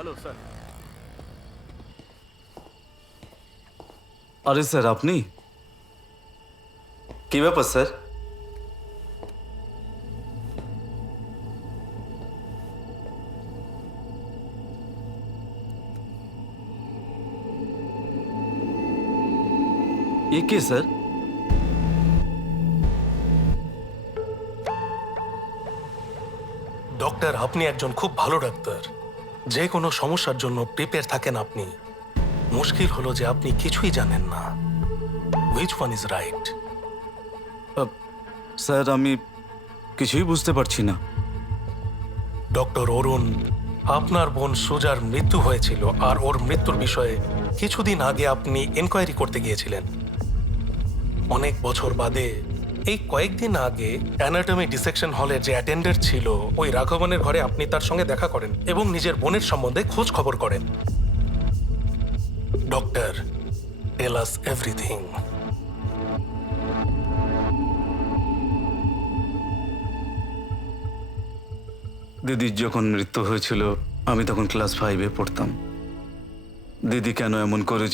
Hello sir. আরে sir, আপনি? কি ব্যাপার স্যার? এ কে স্যার? ডক্টর, আপনি একজন খুব ভালো ডাক্তার। যে কোনো সমস্যার জন্য প্রিপেয়ার থাকেন আপনি। মুশকিল হলো যে আপনি কিছুই জানেন না। Which one is right? Sir, আমি কিছুই বুঝতে পারছি না। ডক্টর অরুণ, আপনার বোন সুজার মৃত্যু হয়েছিল আর ওর মৃত্যুর বিষয়ে কিছুদিন আগে আপনি এনকোয়ারি করতে গিয়েছিলেন। অনেক বছর বাদে এই কয়েকদিন আগে অ্যানাটমি ডিসেকশন হলের যে অ্যাটেন্ডার ছিল ওই রাঘবনের ঘরে আপনি তার সঙ্গে দেখা করেন এবং নিজের বোনের সম্বন্ধে খোঁজ খবর করেন। ডক্টর, টেল আস এভরিথিং। দিদির যখন মৃত্যু হয়েছিল আমি তখন ক্লাস 5-এ পড়তাম। দিদি কেন এমন করেছিল